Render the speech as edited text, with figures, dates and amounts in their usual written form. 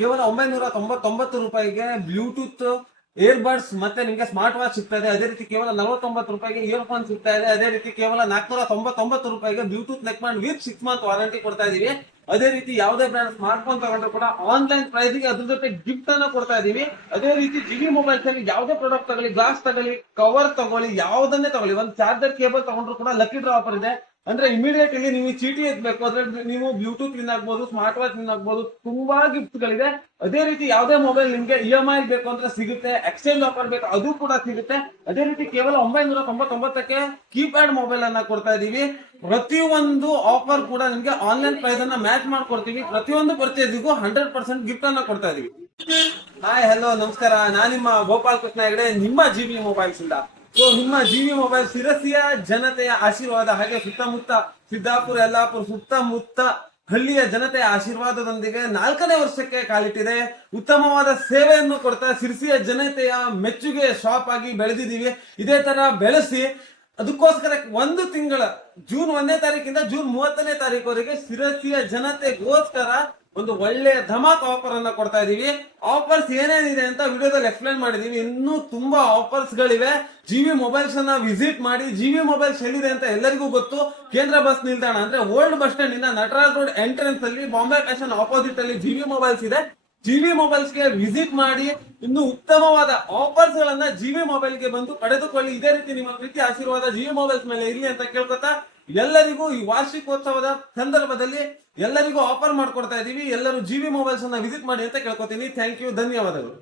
ಕೇವಲ 999 ರೂಪಾಯಿಗೆ Bluetooth earbuds ಮತ್ತೆ ನಿಮಗೆ ಸ್ಮಾರ್ಟ್ ವಾಚ್ ಸಿಗ್ತಾ ಇದೆ. ಅದೇ ರೀತಿ ಕೇವಲ 49 ರೂಪಾಯಿಗೆ ಇಯರ್ಫೋನ್ ಸಿಗ್ತಾ ಇದೆ. ಅದೇ ರೀತಿ ಕೇವಲ 499 ರೂಪಾಯಿಗೆ Bluetooth neck band with 6 month warranty ಕೊಡ್ತಾ ಇದೀವಿ. ಅದೇ ರೀತಿ ಯಾವುದೇ ಬ್ರ್ಯಾಂಡ್ ಸ್ಮಾರ್ಟ್ ಫೋನ್ ತಗೊಂಡ್ರು ಕೂಡ ಆನ್ಲೈನ್ ಪ್ರೈಸ್ ಗೆ ಅದ್ರ ಜೊತೆ ಗಿಫ್ಟ್ ಅನ್ನ ಕೊಡ್ತಾ ಇದೀವಿ. ಅದೇ ರೀತಿ ಜಿವಿ ಮೊಬೈಲ್ಸ್ ಅಲ್ಲಿ ಯಾವುದೇ ಪ್ರಾಡಕ್ಟ್ ತಗೊಳ್ಳಿ, ಗ್ಲಾಸ್ ತಗೊಳ್ಳಿ, ಕವರ್ ತಗೊಳ್ಳಿ, ಯಾವುದನ್ನೇ ತಗೊಳ್ಳಿ, ಒಂದು ಚಾರ್ಜರ್ ಕೇಬಲ್ ತಗೊಂಡ್ರು ಕೂಡ ಲಕ್ಕಿ ಡ್ರಾ ಆಫರ್ ಇದೆ. ಅಂದ್ರೆ ಇಮಿಡಿಯೇಟ್ ಇಲ್ಲಿ ನೀವು ಚೀಟಿ ಎತ್ಬೇಕು ಅಂದ್ರೆ ನೀವು ಬ್ಲೂಟೂತ್ ವಿನ್ ಆಗ್ಬೋದು, ಸ್ಮಾರ್ಟ್ ವಾಚ್ ವಿನ್ ಆಗ್ಬೋದು, ತುಂಬಾ ಗಿಫ್ಟ್ ಗಳಿದೆ. ಅದೇ ರೀತಿ ಯಾವುದೇ ಮೊಬೈಲ್ ನಿಮ್ಗೆ EMI ಬೇಕು ಅಂದ್ರೆ ಸಿಗುತ್ತೆ, ಎಕ್ಸ್ಚೇಂಜ್ ಆಫರ್ ಬೇಕು ಅದು ಕೂಡ ಸಿಗುತ್ತೆ. ಅದೇ ರೀತಿ ಕೇವಲ 999ಕ್ಕೆ ಕೀಪ್ಯಾಡ್ ಮೊಬೈಲ್ ಅನ್ನ ಕೊಡ್ತಾ ಇದೀವಿ. ಪ್ರತಿಯೊಂದು ಆಫರ್ ಕೂಡ ನಿಮ್ಗೆ ಆನ್ಲೈನ್ ಪ್ರೈಸ್ ಅನ್ನ ಮ್ಯಾಚ್ ಮಾಡ್ಕೊಡ್ತೀವಿ. ಪ್ರತಿಯೊಂದು ಪರ್ಚೇಸ್ಗೂ 100% ಗಿಫ್ಟ್ ಅನ್ನ ಕೊಡ್ತಾ ಇದೀವಿ. ಹಾಯ್ ಹಲೋ ನಮಸ್ಕಾರ, ನಾನು ನಿಮ್ಮ ಗೋಪಾಲ್ ಕೃಷ್ಣ ಹೆಗಡೆ, ನಿಮ್ಮ ಜಿವಿ ಮೊಬೈಲ್ಸ್ ಇಂದ. ಸೊ ನಿಮ್ಮ ಜಿವಿ ಮೊಬೈಲ್ ಶಿರಸಿಯ ಜನತೆಯ ಆಶೀರ್ವಾದ, ಹಾಗೆ ಸುತ್ತಮುತ್ತ ಸಿದ್ದಾಪುರ, ಯಲ್ಲಾಪುರ ಸುತ್ತಮುತ್ತ ಹಳ್ಳಿಯ ಜನತೆಯ ಆಶೀರ್ವಾದದೊಂದಿಗೆ 4ನೇ ವರ್ಷಕ್ಕೆ ಕಾಲಿಟ್ಟಿದೆ. ಉತ್ತಮವಾದ ಸೇವೆಯನ್ನು ಕೊಡ್ತಾ ಶಿರಸಿಯ ಜನತೆಯ ಮೆಚ್ಚುಗೆ ಶಾಪ್ ಆಗಿ ಬೆಳೆದಿದ್ದೀವಿ. ಇದೇ ತರ ಬೆಳೆಸಿ ಅದಕ್ಕೋಸ್ಕರ ಒಂದು ತಿಂಗಳ ಜೂನ್ 1ನೇ ತಾರೀಕಿಂದ ಜೂನ್ 30ನೇ ತಾರೀಕುವರೆಗೆ ಶಿರಸಿಯ ಜನತೆಗೋಸ್ಕರ ಒಂದು ಒಳ್ಳೆಯ ಧಮಾಕ್ ಆಫರ್ ಅನ್ನ ಕೊಡ್ತಾ ಇದೀವಿ. ಆಫರ್ಸ್ ಏನೇನಿದೆ ಅಂತ ವಿಡಿಯೋದಲ್ಲಿ ಎಕ್ಸ್ಪ್ಲೈನ್ ಮಾಡಿದೀವಿ. ಇನ್ನೂ ತುಂಬಾ ಆಫರ್ಸ್ ಗಳಿವೆ. ಜಿವಿ ಮೊಬೈಲ್ಸ್ ಅನ್ನ ವಿಸಿಟ್ ಮಾಡಿ. ಜಿವಿ ಮೊಬೈಲ್ಸ್ ಎಲ್ಲಿದೆ ಅಂತ ಎಲ್ಲರಿಗೂ ಗೊತ್ತು, ಕೇಂದ್ರ ಬಸ್ ನಿಲ್ದಾಣ ಅಂದ್ರೆ ಓಲ್ಡ್ ಬಸ್ ಸ್ಟ್ಯಾಂಡ್ ಇಂದ ನಟರಾಜ್ ರೋಡ್ ಎಂಟ್ರೆನ್ಸ್ ಅಲ್ಲಿ ಬಾಂಬೆ ಫ್ಯಾಷನ್ ಆಪೋಸಿಟ್ ಅಲ್ಲಿ ಜಿವಿ ಮೊಬೈಲ್ಸ್ ಇದೆ. ಜಿವಿ ಮೊಬೈಲ್ಸ್ ಗೆ ವಿಸಿಟ್ ಮಾಡಿ ಇನ್ನು ಉತ್ತಮವಾದ ಆಫರ್ಸ್ ಗಳನ್ನ ಜಿವಿ ಮೊಬೈಲ್ ಗೆ ಬಂದು ಪಡೆದುಕೊಳ್ಳಿ. ಇದೇ ರೀತಿ ನಿಮ್ಮ ಪ್ರೀತಿ ಆಶೀರ್ವಾದ ಜಿವಿ ಮೊಬೈಲ್ಸ್ ಮೇಲೆ ಇರಲಿ ಅಂತ ಕೇಳ್ಕೊತಾ, ಎಲ್ಲರಿಗೂ ಈ ವಾರ್ಷಿಕೋತ್ಸವದ ಸಂದರ್ಭದಲ್ಲಿ ಎಲ್ಲರಿಗೂ ಆಫರ್ ಮಾಡ್ಕೊಡ್ತಾ ಇದೀವಿ. ಎಲ್ಲರೂ ಜಿವಿ ಮೊಬೈಲ್ಸ್ ಅನ್ನ ವಿಸಿಟ್ ಮಾಡಿ ಅಂತ ಕೇಳ್ಕೊತೀನಿ. ಥ್ಯಾಂಕ್ ಯು, ಧನ್ಯವಾದಗಳು.